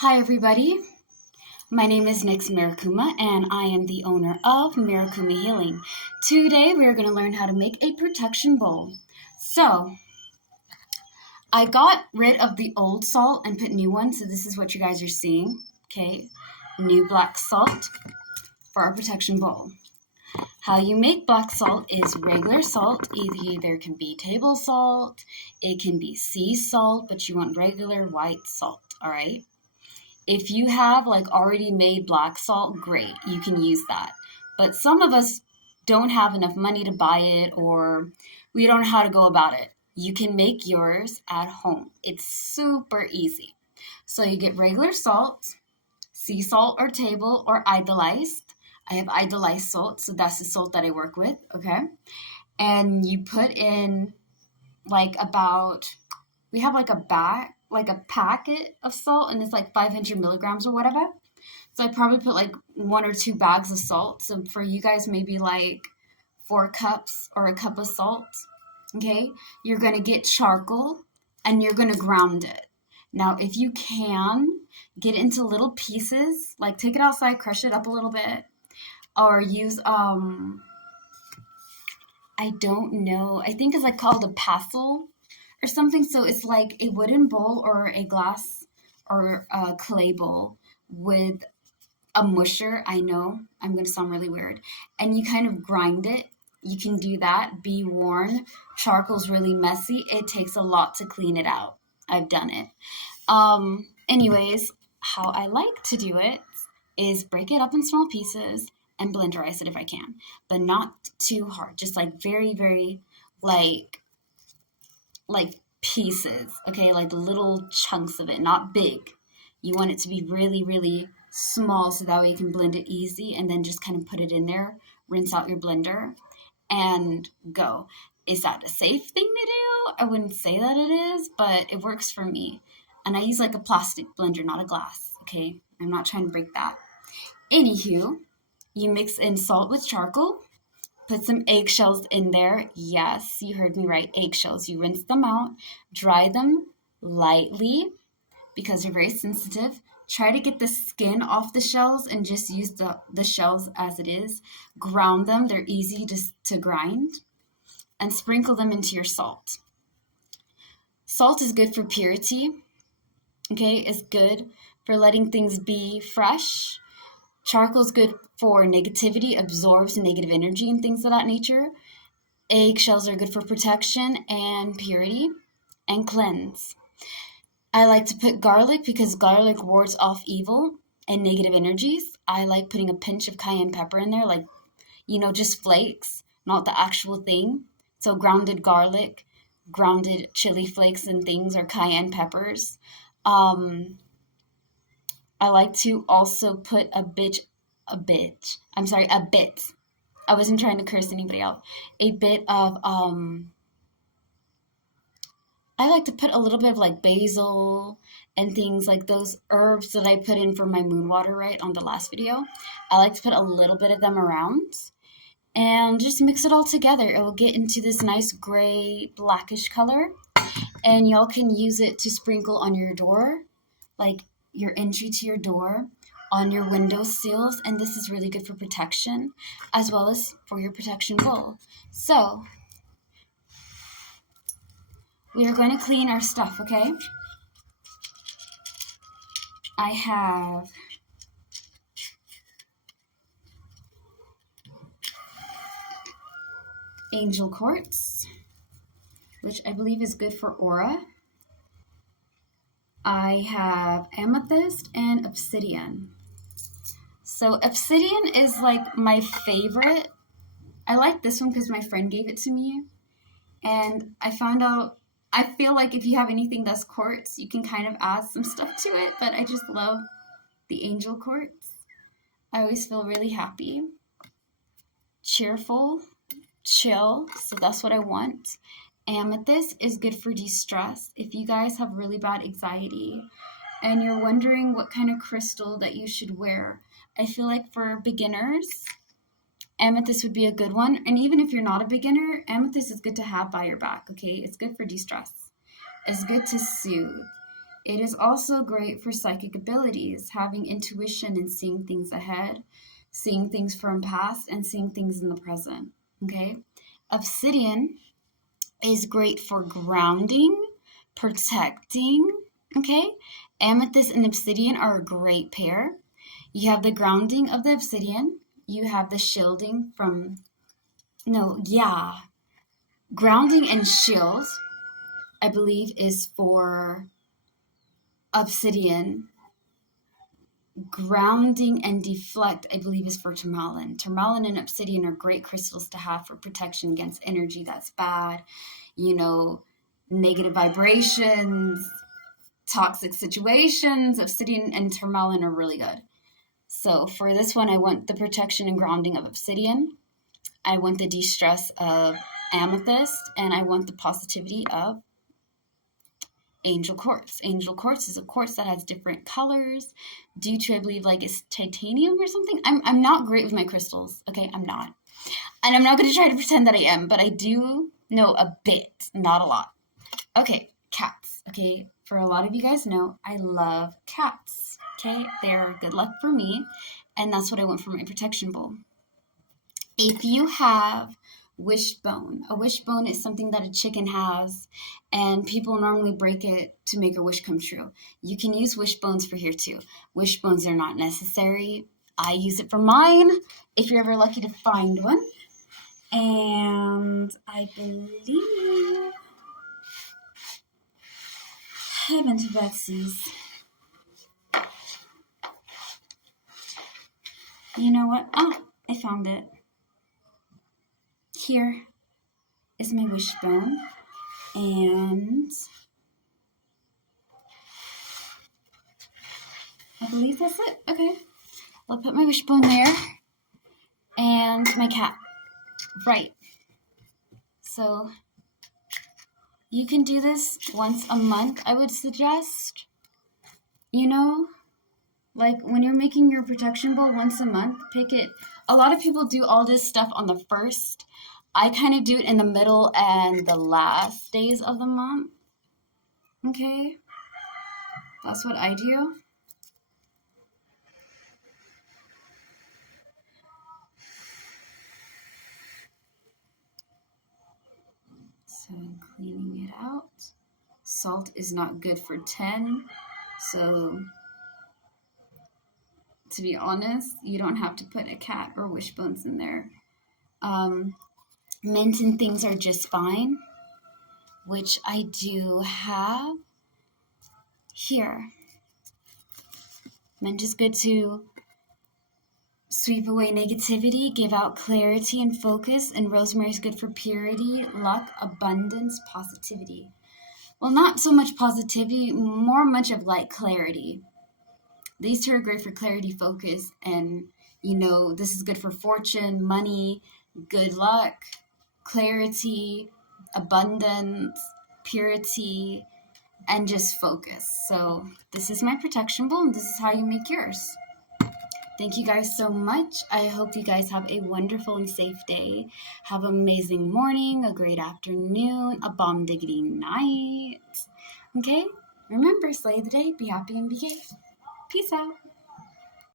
Hi everybody, my name is Nix Mirakuma and I am the owner of Mirakuma Healing. Today we are going to learn how to make a protection bowl. So, I got rid of the old salt and put new one, so this is what you guys are seeing. Okay, new black salt for our protection bowl. How you make black salt is regular salt. Either can be table salt, it can be sea salt, but you want regular white salt, all right? If you have like already made black salt, great, you can use that. But some of us don't have enough money to buy it, or we don't know how to go about it. You can make yours at home. It's super easy. So you get regular salt, sea salt or table or idolized. I have idolized salt, so that's the salt that I work with, okay? And you put in we have like a bag, like a packet of salt, and it's like 500 milligrams or whatever. So I probably put like 1 or 2 bags of salt. So for you guys, maybe like 4 cups or a cup of salt. Okay, you're gonna get charcoal and you're gonna ground it. Now, if you can, get it into little pieces, like take it outside, crush it up a little bit, or use I don't know, I think it's like called a pestle or something. So it's like a wooden bowl or a glass or a clay bowl with a musher. I know I'm going to sound really weird. And you kind of grind it. You can do that. Be warned, charcoal's really messy. It takes a lot to clean it out. I've done it. Anyways, how I like to do it is break it up in small pieces and blenderize it if I can, but not too hard. Just like very, very like pieces, okay? Like little chunks of it, not big. You want it to be really, really small so that way you can blend it easy, and then just kind of put it in there, rinse out your blender, and go. Is that a safe thing to do? I wouldn't say that it is, but it works for me. And I use like a plastic blender, not a glass, okay? I'm not trying to break that. Anywho, you mix in salt with charcoal, put some eggshells in there. Yes, you heard me right, eggshells. You rinse them out, dry them lightly because they're very sensitive. Try to get the skin off the shells and just use the shells as it is. Ground them, they're easy to grind. And sprinkle them into your salt. Salt is good for purity, okay? It's good for letting things be fresh. Charcoal is good for negativity, absorbs negative energy and things of that nature. Eggshells are good for protection and purity and cleanse. I like to put garlic because garlic wards off evil and negative energies. I like putting a pinch of cayenne pepper in there, like, just flakes, not the actual thing. So grounded garlic, grounded chili flakes and things, or cayenne peppers. I like to also put a bit. I wasn't trying to curse anybody out. A bit of, I like to put a little bit of like basil and things like those herbs that I put in for my moon water, right, on the last video. I like to put a little bit of them around and just mix it all together. It will get into this nice gray blackish color, and y'all can use it to sprinkle on your door, like your entry to your door, on your window sills, and this is really good for protection as well as for your protection bowl. So we are going to clean our stuff, okay? I have angel quartz, which I believe is good for aura. I have amethyst and obsidian. So obsidian is like my favorite. I like this one because my friend gave it to me. And I found out, I feel like if you have anything that's quartz, you can kind of add some stuff to it. But I just love the angel quartz. I always feel really happy, cheerful, chill. So that's what I want. Amethyst is good for de-stress. If you guys have really bad anxiety and you're wondering what kind of crystal that you should wear, I feel like for beginners, amethyst would be a good one. And even if you're not a beginner, amethyst is good to have by your back, okay? It's good for de-stress. It's good to soothe. It is also great for psychic abilities, having intuition and seeing things ahead, seeing things from past, and seeing things in the present. Okay? Obsidian is great for grounding, protecting. Okay? Amethyst and obsidian are a great pair. You have the grounding of the obsidian. You have the shielding from, grounding and shield, I believe, is for obsidian. Grounding and deflect, I believe, is for tourmaline. Tourmaline and obsidian are great crystals to have for protection against energy that's bad, negative vibrations, toxic situations. Obsidian and tourmaline are really good. So for this one, I want the protection and grounding of obsidian. I want the de-stress of amethyst, and I want the positivity of angel quartz. Angel quartz is a quartz that has different colors due to, I believe, like it's titanium or something. I'm not great with my crystals. Okay, I'm not. And I'm not going to try to pretend that I am, but I do know a bit, not a lot. Okay, cats. Okay, for a lot of you guys know, I love cats. Okay, they're good luck for me, and that's what I want for my protection bowl. If you have wishbone, a wishbone is something that a chicken has, and people normally break it to make a wish come true. You can use wishbones for here too. Wishbones are not necessary. I use it for mine, if you're ever lucky to find one. And I believe Heaven to Betsy's. You know what? Oh, I found it. Here is my wishbone, and I believe that's it. Okay, I'll put my wishbone there, and my cat. Right. So you can do this once a month, I would suggest. Like when you're making your protection bowl once a month, pick it. A lot of people do all this stuff on the first. I kind of do it in the middle and the last days of the month. Okay? That's what I do. So I'm cleaning it out. Salt is not good for 10. So to be honest, you don't have to put a cat or wishbones in there. Mint and things are just fine, which I do have here. Mint is good to sweep away negativity, give out clarity and focus, and rosemary is good for purity, luck, abundance, positivity. Well, not so much positivity, much of like clarity. These two are great for clarity, focus, and this is good for fortune, money, good luck, clarity, abundance, purity, and just focus. So this is my protection bowl, and this is how you make yours. Thank you guys so much. I hope you guys have a wonderful and safe day. Have an amazing morning, a great afternoon, a bomb diggity night. Okay? Remember, slay the day, be happy and be gay. Peace out.